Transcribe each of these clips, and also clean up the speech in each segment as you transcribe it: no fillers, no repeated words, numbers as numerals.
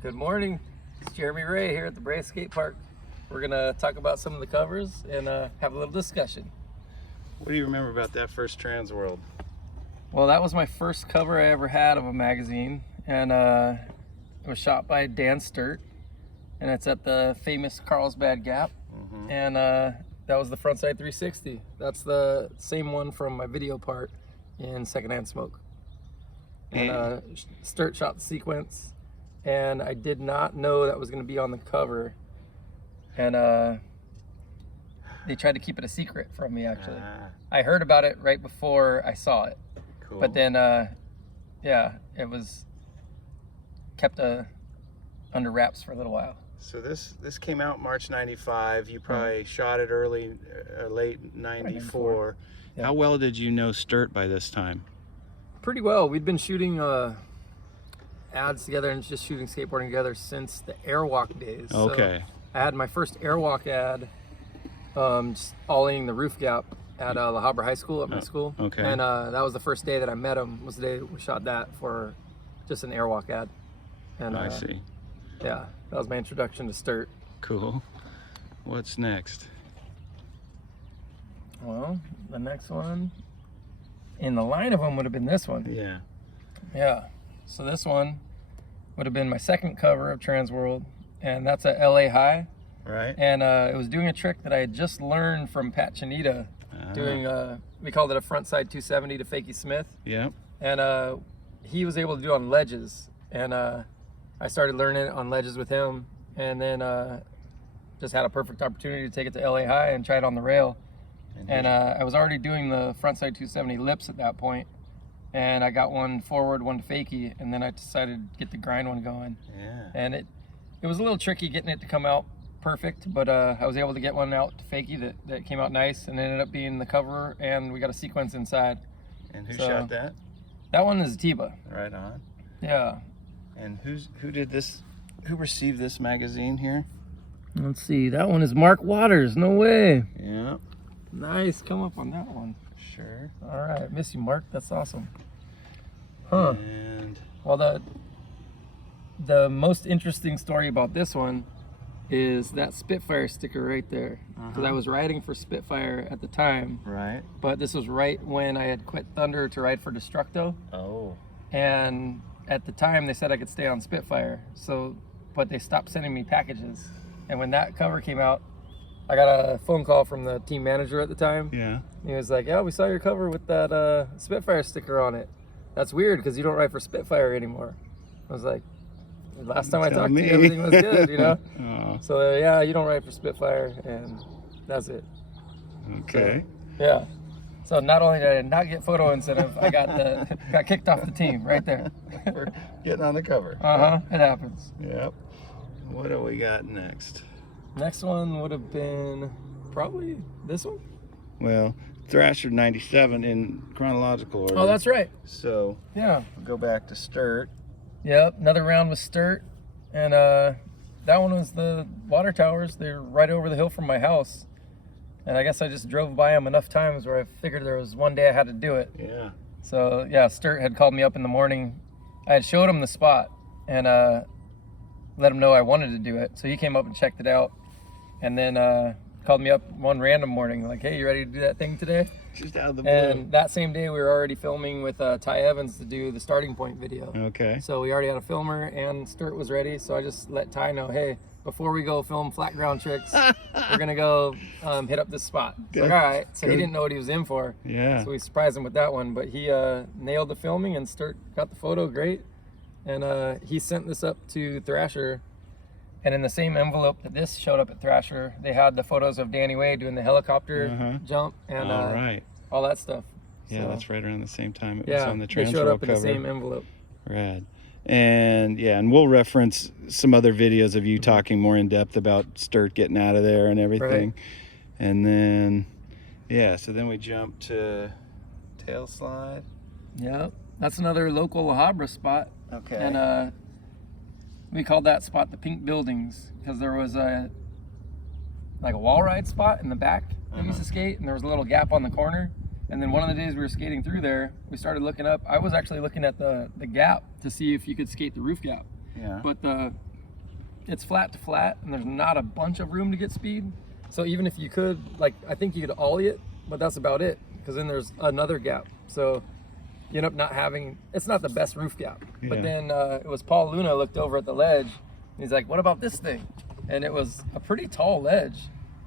Good morning. It's Jeremy Wray here at the Brea Skatepark. We're going to talk about some of the covers and have a little discussion. What do you remember about that first Transworld? Well, that was my first cover I ever had of a magazine, and it was shot by Dan Sturt, and it's at the famous Carlsbad Gap, and that was the frontside 360. That's the same one from my video part in Secondhand Smoke. And Sturt shot the sequence, and I did not know that was going to be on the cover, and they tried to keep it a secret from me, actually. I heard about it right before I saw it. Cool. But then yeah, it was kept under wraps for a little while. So this came out March '95. You probably shot it early, late '94. Yeah. How well did you know Sturt by this time? Pretty well. We'd been shooting ads together and just shooting skateboarding together since the Airwalk days. Okay. So I had my first Airwalk ad, just ollieing the roof gap at La Habra High School at my school. Okay. And that was the first day that I met him. Was the day we shot that for just an Airwalk ad. And I see. Yeah, that was my introduction to Sturt. Cool. What's next? Well, the next one in the line of them would have been this one. Yeah. Yeah. So this one would have been my second cover of Transworld, and that's at LA High. Right. And it was doing a trick that I had just learned from Pat Chanita, doing, we called it a frontside 270 to Fakey Smith. Yep. And he was able to do it on ledges. And I started learning it on ledges with him, and then just had a perfect opportunity to take it to LA High and try it on the rail. And I was already doing the frontside 270 lips at that point, and I got one forward, one to fakie, and then I decided to get the grind one going. Yeah. And it was a little tricky getting it to come out perfect, but I was able to get one out to fakie that came out nice, and ended up being the cover, and we got a sequence inside. And who shot that? That one is Atiba. Right on. Yeah. And who did this? Who received this magazine here? Let's see. That one is Mark Waters. No way. Yeah. Nice. Come up on that one. Sure. All right. Miss you, Mark. That's awesome. Huh. And Well, the most interesting story about this one is that Spitfire sticker right there. Because I was riding for Spitfire at the time. Right. But this was right when I had quit Thunder to ride for Destructo. Oh. And at the time they said I could stay on Spitfire. But they stopped sending me packages. And when that cover came out, I got a phone call from the team manager at the time. Yeah. He was like, "Yeah, we saw your cover with that Spitfire sticker on it. That's weird because you don't ride for Spitfire anymore." I was like, "Last time I talked to you, everything was good, you know." Oh. So yeah, you don't ride for Spitfire, and that's it. Okay. So, yeah. So not only did I not get photo incentive, I got kicked off the team right there. For getting on the cover. It happens. Yep. What do we got next? Next one would have been probably this one. Well, Thrasher 97 in chronological order. Oh, that's right. So Yeah. we'll go back to Sturt. Yep. Another round with Sturt, and that one was the water towers. They're right over the hill from my house, and I guess I just drove by them enough times where I figured there was one day I had to do it. Yeah. So yeah, Sturt had called me up in the morning. I had showed him the spot and let him know I wanted to do it. So he came up and checked it out, and then called me up one random morning like, "Hey, you ready to do that thing today?" Just out of the blue. And that same day we were already filming with Ty Evans to do the starting point video. Okay. So we already had a filmer and Sturt was ready. So I just let Ty know, "Hey, before we go film flat ground tricks, we're gonna go hit up this spot." It's like, all right. So he didn't know what he was in for. Yeah. So we surprised him with that one, but he nailed the filming, and Sturt got the photo great. And he sent this up to Thrasher, and in the same envelope that this showed up at Thrasher, they had the photos of Danny Way doing the helicopter jump and all that stuff. Yeah, So, that's right around the same time it was on the they Transworld showed up cover. in the same envelope. Rad. And yeah, and we'll reference some other videos of you talking more in depth about Sturt getting out of there and everything. Right. And then, yeah, so then we jump to Tailslide. Yep, that's another local La Habra spot. Okay. And we called that spot the Pink Buildings because there was a wall ride spot in the back that we used to skate, and there was a little gap on the corner. And then one of the days we were skating through there, we started looking up. I was actually looking at the gap to see if you could skate the roof gap. Yeah. But the it's flat to flat, and there's not a bunch of room to get speed. So even if you could, like, I think you could ollie it, but that's about it, because then there's another gap. So you end up not having, it's not the best roof gap. Yeah. But then it was Paul Luna looked over at the ledge, and he's like, what about this thing? And it was a pretty tall ledge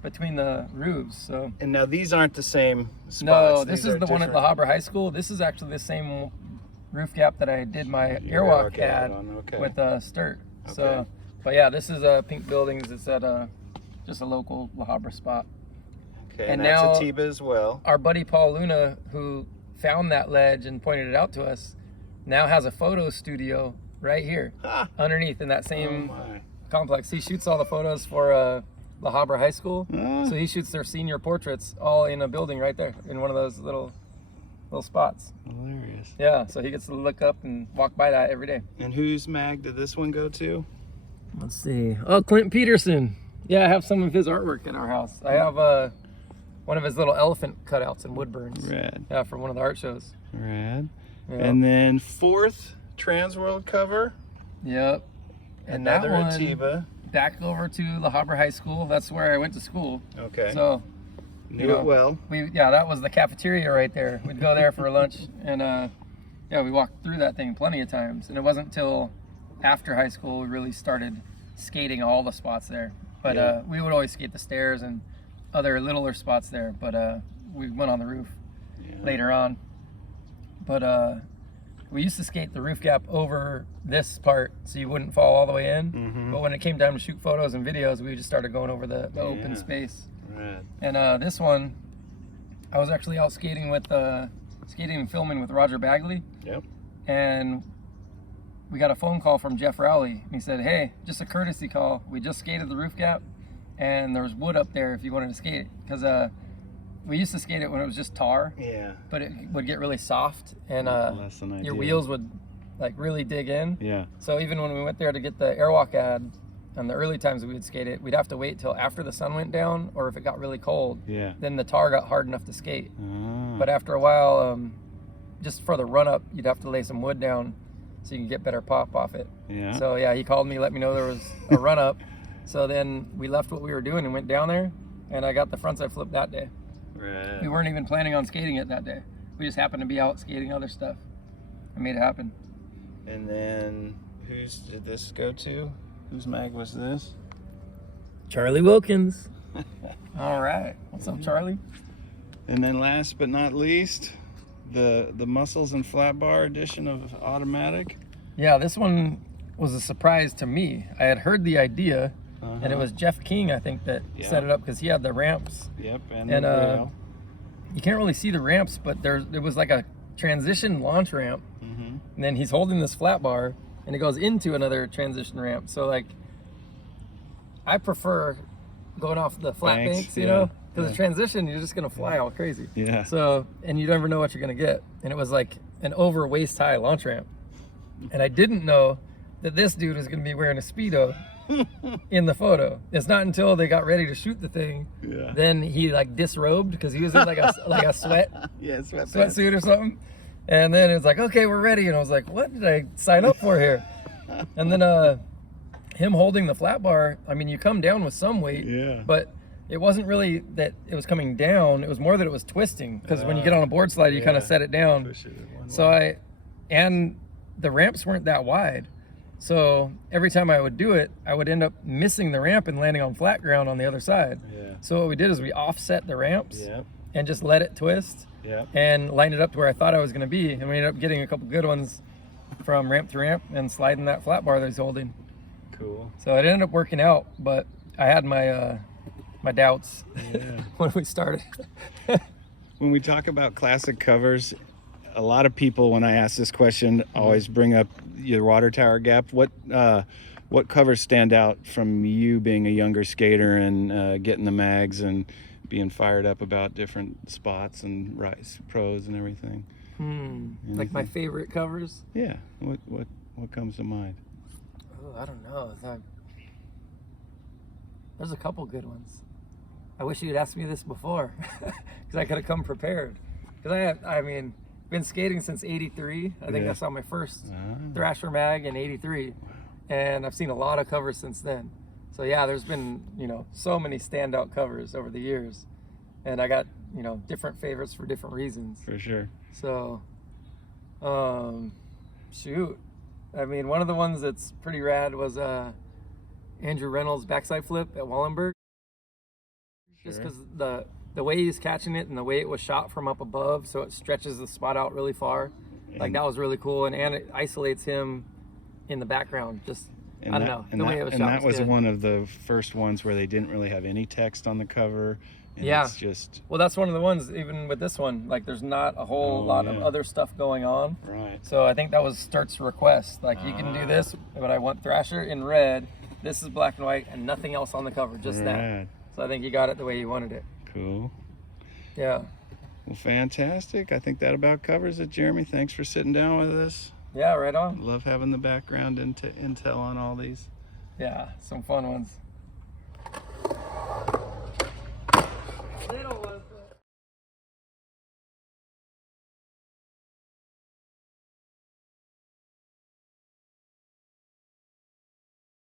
between the roofs. So. And now these aren't the same spots. No, this These is the are one at the different. Habra High School. This is actually the same roof gap that I did my airwalk ad with Sturt. Okay. So, but yeah, this is Pink Buildings. It's at just a local La Habra spot. Okay, and that's now Atiba as well. Our buddy Paul Luna, who found that ledge and pointed it out to us, now has a photo studio right here underneath in that same complex. He shoots all the photos for La Habra High School. So he shoots their senior portraits all in a building right there in one of those little spots. Hilarious. Yeah, so he gets to look up and walk by that every day. And whose mag did this one go to? Let's see. Oh, Clint Peterson. Yeah, I have some of his artwork in our house. I have one of his little elephant cutouts in Woodburns. Rad. Yeah, from one of the art shows. Rad. Yep. And then 4th Transworld cover. Yep. And Another that one, Atiba. back over to La Habra High School. That's where I went to school. Okay. So Knew it well. Yeah, that was the cafeteria right there. We'd go there for lunch, and yeah, we walked through that thing plenty of times. And it wasn't until after high school we really started skating all the spots there. But we would always skate the stairs and other littler spots there. But we went on the roof later on. But we used to skate the roof gap over this part so you wouldn't fall all the way in. But when it came time to shoot photos and videos, we just started going over the open space. Right. And this one, I was actually out skating with skating and filming with Roger Bagley. Yep. And we got a phone call from Geoff Rowley. And he said, hey, just a courtesy call. We just skated the roof gap, and there's wood up there if you wanted to skate it. Because we used to skate it when it was just tar. Yeah. But it would get really soft, and Less than your ideal. wheels would like really dig in. Yeah. So even when we went there to get the airwalk ad, and the early times we would skate it, we'd have to wait till after the sun went down, or if it got really cold, then the tar got hard enough to skate. But after a while, just for the run up, you'd have to lay some wood down so you can get better pop off it. Yeah. So yeah, he called me, let me know there was a run up. So then we left what we were doing and went down there, and I got the frontside flip that day. Right. We weren't even planning on skating it that day. We just happened to be out skating other stuff. I made it happen. And then whose did this go to? Whose mag was this? Charlie Wilkins. All right. What's up, Charlie? And then last but not least, the muscles and flat bar edition of Automatic. Yeah, this one was a surprise to me. I had heard the idea, and it was Jeff King, I think, that set it up, because he had the ramps. Yep, and And the rail. you can't really see the ramps, but there was like a transition launch ramp, and then he's holding this flat bar, and it goes into another transition ramp. So like, I prefer going off the flat banks, you know, because the transition, you're just gonna fly all crazy. Yeah. So, and you never know what you're gonna get. And it was like an over waist high launch ramp, and I didn't know that this dude was gonna be wearing a Speedo in the photo. It's not until they got ready to shoot the thing, then he like disrobed, because he was in like a sweat sweatsuit or something. And then it was like, okay, we're ready. And I was like, what did I sign up for here? And then him holding the flat bar, I mean, you come down with some weight, but it wasn't really that it was coming down. It was more that it was twisting, because when you get on a board slide, you kind of set it down. Push it one So way. and the ramps weren't that wide. So every time I would do it, I would end up missing the ramp and landing on flat ground on the other side. So what we did is we offset the ramps and just let it twist and lined it up to where I thought I was going to be. And we ended up getting a couple good ones from ramp to ramp and sliding that flat bar that he's holding. Cool. So it ended up working out, but I had my my doubts when we started. When we talk about classic covers, a lot of people, when I ask this question, always bring up your water tower gap. What covers stand out from you being a younger skater and getting the mags and being fired up about different spots and pros and everything? Like my favorite covers? Yeah. What comes to mind? Oh, I don't know. There's a couple good ones. I wish you'd asked me this before, because I could have come prepared. Because I mean, been skating since '83. I think I saw my first Thrasher mag in '83, and I've seen a lot of covers since then. So yeah, there's been, you know, so many standout covers over the years, and I got, you know, different favorites for different reasons. For sure. So, shoot, I mean, one of the ones that's pretty rad was Andrew Reynolds' backside flip at Wallenberg. Sure. Just because the way he's catching it and the way it was shot from up above, so it stretches the spot out really far. Like, that was really cool, and it isolates him in the background. Just, I don't know, the way it was shot. And that was good. one of the first ones where they didn't really have any text on the cover. And Yeah. It's just... Well, that's one of the ones, even with this one, like, there's not a whole lot of other stuff going on. Right. So I think that was Sturt's request. Like, you can do this, but I want Thrasher in red. This is black and white, and nothing else on the cover, just that. So I think you got it the way you wanted it. Cool. Yeah. Well, fantastic. I think that about covers it, Jeremy. Thanks for sitting down with us. Yeah, right on. Love having the background intel on all these. Yeah, some fun ones.